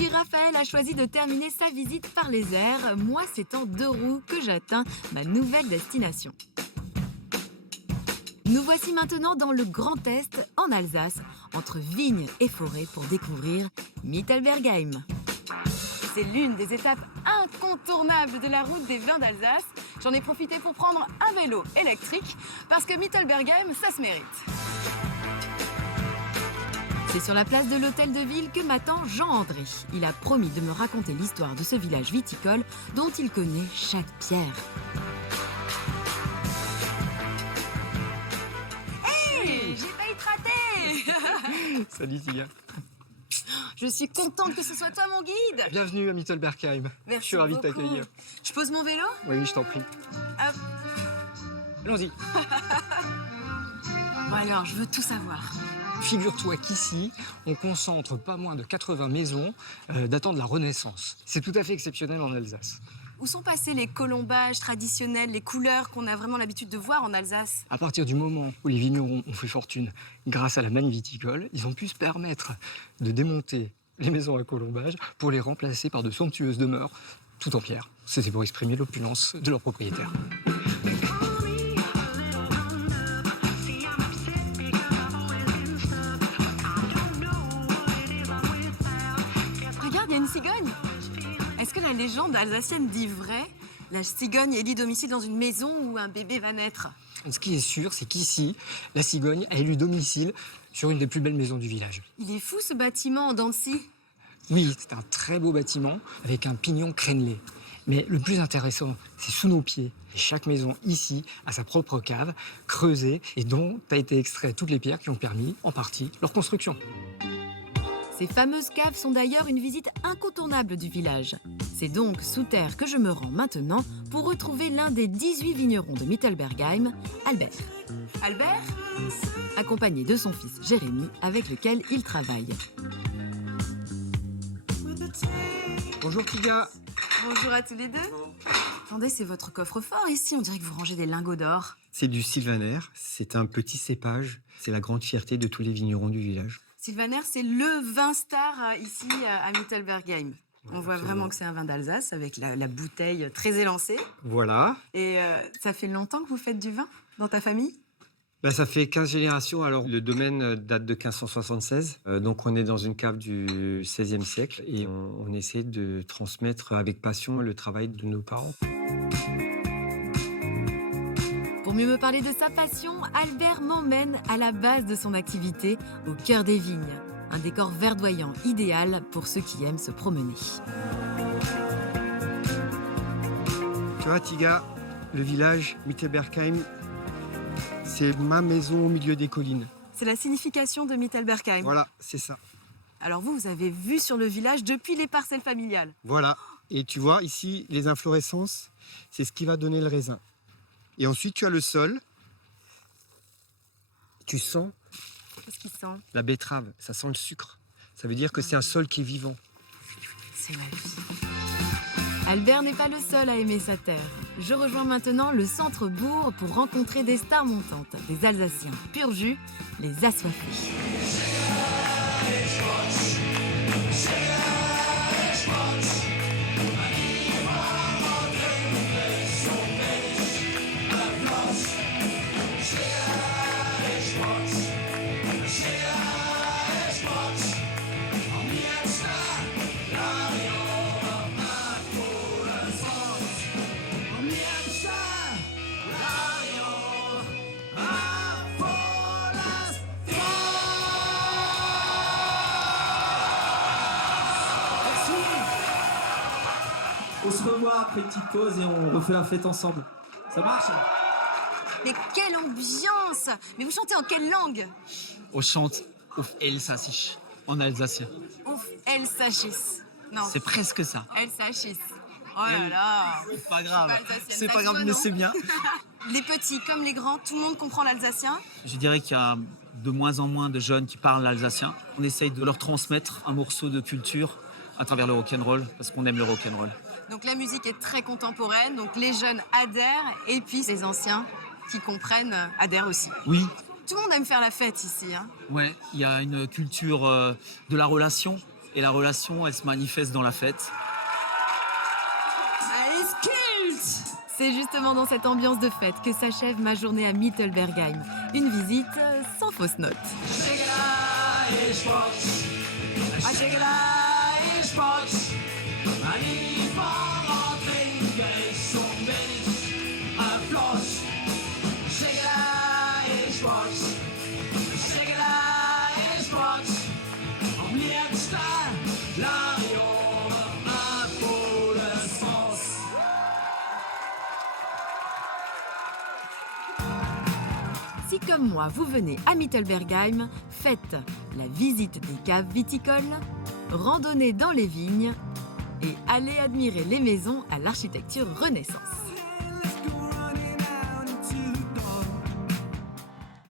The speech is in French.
Si Raphaël a choisi de terminer sa visite par les airs, moi c'est en 2 roues que j'atteins ma nouvelle destination. Nous voici maintenant dans le Grand Est, en Alsace, entre vignes et forêts pour découvrir Mittelbergheim. C'est l'une des étapes incontournables de la route des vins d'Alsace. J'en ai profité pour prendre un vélo électrique parce que Mittelbergheim, ça se mérite. C'est sur la place de l'hôtel de ville que m'attend Jean-André. Il a promis de me raconter l'histoire de ce village viticole dont il connaît chaque pierre. Hey, j'ai failli te rater. Salut Tia. Je suis contente que ce soit toi mon guide. Bienvenue à Mittelbergheim. Merci. Je suis ravi de beaucoup. t'accueillir. Je pose mon vélo? Oui, je t'en prie. Hop. Allons-y. Bon alors, je veux tout savoir. Figure-toi qu'ici, on concentre pas moins de 80 maisons datant de la Renaissance. C'est tout à fait exceptionnel en Alsace. Où sont passés les colombages traditionnels, les couleurs qu'on a vraiment l'habitude de voir en Alsace? À partir du moment où les vignerons ont fait fortune grâce à la manne viticole, ils ont pu se permettre de démonter les maisons à colombage pour les remplacer par de somptueuses demeures, tout en pierre. C'était pour exprimer l'opulence de leurs propriétaires. Regarde, il y a une cigogne. Est-ce que la légende alsacienne dit vrai? La cigogne élit domicile dans une maison où un bébé va naître. Ce qui est sûr, c'est qu'ici, la cigogne a élu domicile sur une des plus belles maisons du village. Il est fou ce bâtiment en dents de scie. Oui, c'est un très beau bâtiment avec un pignon crénelé. Mais le plus intéressant, c'est sous nos pieds. Et chaque maison ici a sa propre cave, creusée, et dont a été extrait toutes les pierres qui ont permis, en partie, leur construction. Ces fameuses caves sont d'ailleurs une visite incontournable du village. C'est donc sous terre que je me rends maintenant pour retrouver l'un des 18 vignerons de Mittelbergheim, Albert. Albert, accompagné de son fils Jérémy, avec lequel il travaille. Bonjour Tiga. Bonjour à tous les deux. Attendez, c'est votre coffre-fort ici, on dirait que vous rangez des lingots d'or. C'est du Sylvaner, c'est un petit cépage, c'est la grande fierté de tous les vignerons du village. Sylvaner, c'est le vin star ici à Mittelbergheim. On voit vraiment que c'est un vin d'Alsace avec la bouteille très élancée. Voilà. Et ça fait longtemps que vous faites du vin dans ta famille? Ça fait 15 générations, alors le domaine date de 1576, donc on est dans une cave du XVIe siècle et on essaie de transmettre avec passion le travail de nos parents. Pour mieux me parler de sa passion, Albert m'emmène à la base de son activité, au cœur des vignes. Un décor verdoyant idéal pour ceux qui aiment se promener. Tu vois, Tiga, le village Mittelbergheim, c'est ma maison au milieu des collines. C'est la signification de Mittelbergheim. Voilà, c'est ça. Alors vous avez vu sur le village depuis les parcelles familiales. Voilà. Et tu vois, ici, les inflorescences, c'est ce qui va donner le raisin. Et ensuite, tu as le sol. Tu sens Qu'est-ce qu'il sent? la betterave, ça sent le sucre. Ça veut dire que c'est un sol qui est vivant. C'est la vie. Albert n'est pas le seul à aimer sa terre. Je rejoins maintenant le centre-bourg pour rencontrer des stars montantes, des Alsaciens pur jus, les assoiffés. On se revoit après une petite pause et on refait la fête ensemble. Ça marche? Mais quelle ambiance! Mais vous chantez en quelle langue? On chante Auf Elsassisch, en alsacien. Ouf, Elsacis. Non, C'est presque ça. Elsacis. Oh là là! C'est pas grave. Pas alsacienne. C'est Ça pas se grave, voit, mais non? c'est bien. Les petits comme les grands, tout le monde comprend l'alsacien. Je dirais qu'il y a de moins en moins de jeunes qui parlent l'alsacien. On essaye de leur transmettre un morceau de culture à travers le rock'n'roll, parce qu'on aime le rock'n'roll. Donc la musique est très contemporaine, donc les jeunes adhèrent et puis les anciens qui comprennent adhèrent aussi. Oui, Tout le monde aime faire la fête ici, hein. ouais, il y a une culture de la relation. Et la relation, elle se manifeste dans la fête. C'est justement dans cette ambiance de fête que s'achève ma journée à Mittelbergheim. Une visite sans fausse note. Si comme moi, vous venez à Mittelbergheim, faites la visite des caves viticoles, randonnez dans les vignes et allez admirer les maisons à l'architecture Renaissance.